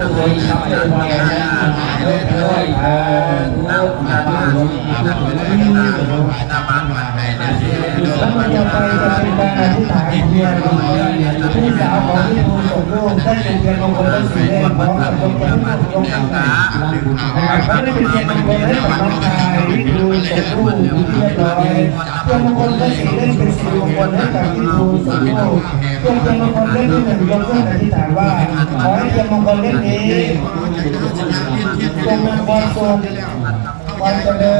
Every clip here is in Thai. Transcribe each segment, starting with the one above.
กุศลทำให้ไวและอาหารด้วยเถิดแล้วจะมาจะไปเลยนะน้ำมันมาให้นะแล้ามันจะไปจะเป็นการอธิษฐานเพียรพี่สาวของที่ภูส่งลูกได้เป็นเพียรมงคลและสีแดงพร้อมกับดวงจันทร์ที่ตรงกัน เขาได้เป็นเพียรมงคลให้กับน้องชายพี่ภูส่งลูกเรียบร้อยเพียรมงคลและสีเล่นเป็นสีมงคลให้กับพี่ภูส่งลูกเพียรมงคลเล่นที่หนึ่งยกขึ้นอธิษฐานว่าขอให้เพียรมงคลเล่นนี้จงนำความสุขความเจริญ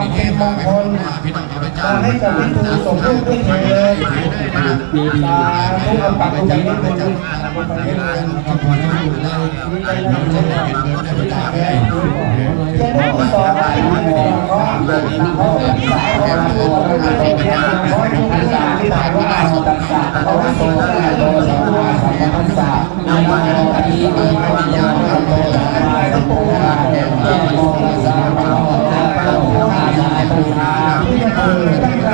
ความเป็นมงคลมาให้กับพี่ตูส่งลูกด้วยเถิดสาธุเอาปากเอาใจนิดนึงเอาไปนิดนึงจะได้ต่อได้ขอขอสายขอตัวขอตัวขอทุกท่านที่ถ่ายว่าตัดสาขอโตได้โตสัมมาสัมพุทธัสสะนามาโนทีมีปัญญาโต สัมพุทธัสสะที่จะเกิดตั้งใจ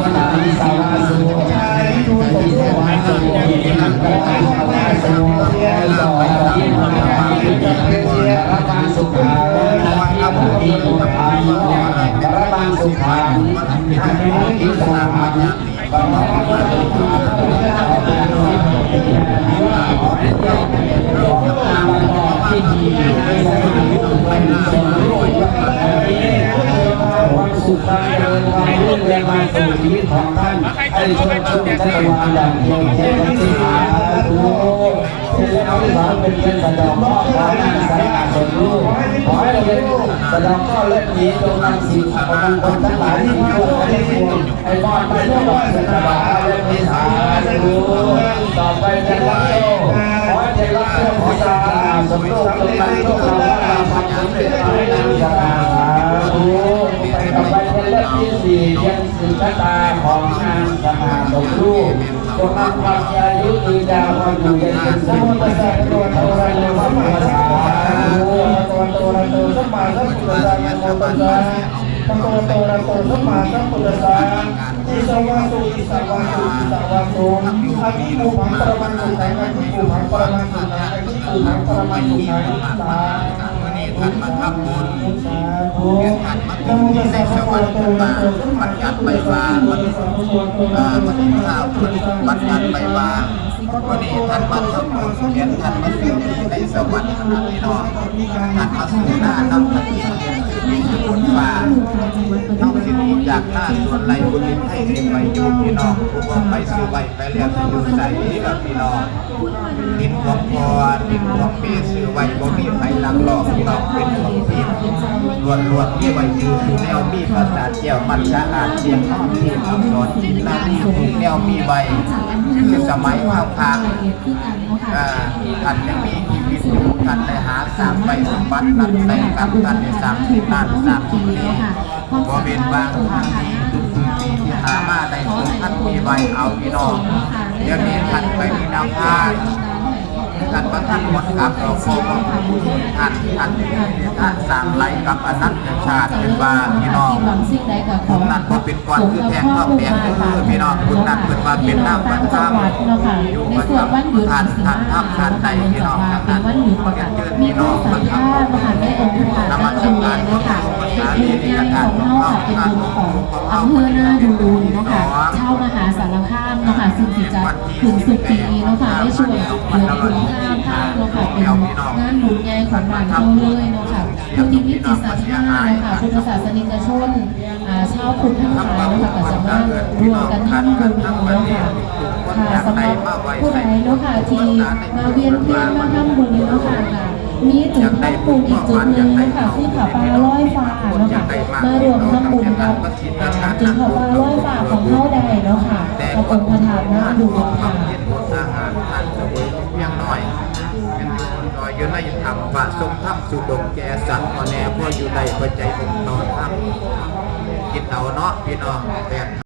สนามิสาวาสุชายดูสมสวาสุมันกระทำว่าสุเทียสอที่มาที่จะเป็นเทียระบางสุขาอาภุติตุอายุระบางสุขาอายุกิสามาบ สุขความเจริญความรุ่งเรืองมาสู่ชีวิตของท่านให้โชคชุ่มชัชวานอย่างเย็นเย็นที่สาธุเป็นเรื่องที่สามเป็นเรื่องสะดอกข้อขอนางสายอาสนลูกขอให้เราเป็นสะดอกข้อเล็บนี้จงนำสิ่งอัปมงคลทั้งหลายที่มีควรให้ควรให้รอดไปทั่วโลกเถิดสะดอกข้อเล็บนี้สาธุต่อไปจะรับโชคขอให้จะรับโชคขอสาสมโชคจงนำโชคเราว่าเราทำสำเร็จมาให้นางสาธุ ล็บที่สี่เป็นสิ่งชะตาของนางสมาสมรูปจงนำความอายุยืนยาวความอยู่เย็นเป็นสุขประเสริฐตัวโตระโตสัมมาสัมพุทธัสสะตัวโตระโตสัมมาสัมพุทธัสสะนะโมตัสสะตัวโตระโตสัมมาสัมพุทธัสสะอิสวาสุอิสวาสุอิสวาสุอาภิภูมังปรมังสุขังอาภิภูมังปรมังสุขังอาภิภูมังปรมังสุขังสา กาธุสาธุนะโมตัสสะภะคะวะโตอะระหะโตสัมาสัมพุทธัสสะนะโมตัสสะภะคะวะโตอะระหะโตสัมมาสัมพุทธัสสะบัญญัติไปว่าวันนี้ท่านมาทำบุญเขียนท่านมาสื่ในสวรรค์พี่น้องท่านมาสู่หน้านำท่านเขียน มีบุญฟ้าน้องสิมีจากหน้าส่วนไรบุญให้สิไปอยู่พี่น้องผู้ว่าไปซื้อไว้ไปแล้วจะอยู่ใส่กับพี่น้องดินของพอดินของเมซื้อไว้บ่มีไผลักลอบพี่น้องเป็นของพี่ล้วนล้วนๆที่ไว้อยู่สู่แนวมีภาษาเจียวมันสะอาดเสียงน้องที่คำสอนจิตนาที่ถูกแนวมีใบ คือสมัยข้าวพางท่านยังมีชีวิตอยู่ท่านได้หาสร้างไปสมบัติท่านแต่งกับท่านได้สร้างที่นั่นสร้างที่นี้ก็เป็นบางทางที่ที่หามาได้สมท่านมีใบเอาพี่น้องเดี๋ยวนี้ท่านไปมีนำพา ท่านประท่านหมดกับเราโคมท่านท่านท่านสร้างไรกับอนันตชาติเป็นว่าพี่น้องผมนั่นพอเป็นก่อนคือแทงข้าวแตกเลยคือพี่น้องคุณนั่นเป็นว่าเป็นน้ำประจำอยู่ประจำทานท่านทับทานใดพี่น้องทั้งนั้นเรียนเชิญพี่น้องมาทำบุญนำมาสักการพุทธภาษาดีในกระทานของเราทานของของอำเภอหน้าดูนเนะคะช่ามหาสามเนาะค่ะซึ่งสิจะถึงสุดปีนี้เนาะค่ะในช่วงเดือนกุมภาพันธ์เนาะค่ะเป็นงานบุญใหญ่ของบ้านเฮาเลยเนาะค่ะผู้ที่มีจิตศรัทธาเนาะค่ะพุทธศาสนิกชนอ่าชาวพุทธทั้งหลายเนาะค่ะก็จะมารวมกันทำบุญเนาะค่ะค่ะสำหรับผู้ใดเนาะค่ะที่มาเวียนเทียนมาทำบุญเนาะค่ะค่ะมีจุดทำบุญอีกจุดหนึ่งเนาะค่ะที่ผาปลาลอยฟ้าเนาะค่ะมารวมทำบุญกับจุดผาปลาลอยฟ้าของเฮาได้เนาะค่ะกับ องค์พระธาตุนะดูค่ะอาหารทานเสวยเพียงน้อยเป็นคนน้อยยืนไล่ทำว่าทรงทำสุดงแกสัตว์มาแน่พ่ออยู่ใดพ่อใจผมนอนทำกินเอาเนาะพี่น้องแบบ